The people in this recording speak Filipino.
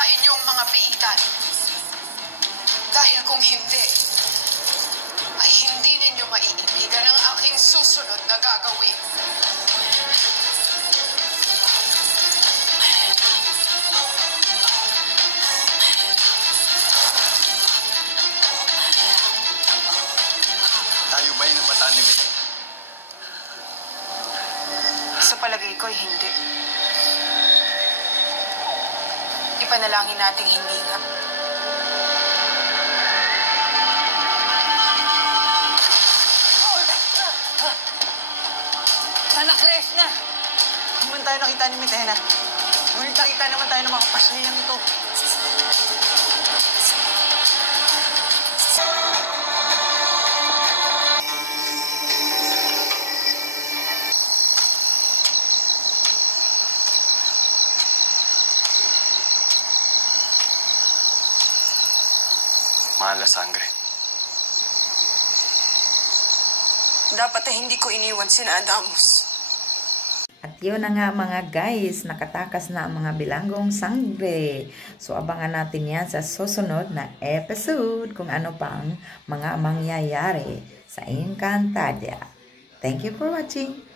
sa inyong mga piitan. Dahil kung hindi, ay hindi ninyo maiibigan ang aking susunod na gagawin. Tayo ba'y namataan ni Mete? Sa palagay ko'y hindi. Ipanalangin nating hindi nga. Anak, na! Naman tayo nakita ni Mitena. Ngunit nakita naman tayo ng mga pasnilang ito. Mahal na sangre. Dapat ay hindi ko iniwan sina Adamos. At yun na nga mga guys, nakatakas na ang mga bilanggong sangre. So abangan natin yan sa susunod na episode kung ano pang mga mangyayari sa Encantadia. Thank you for watching.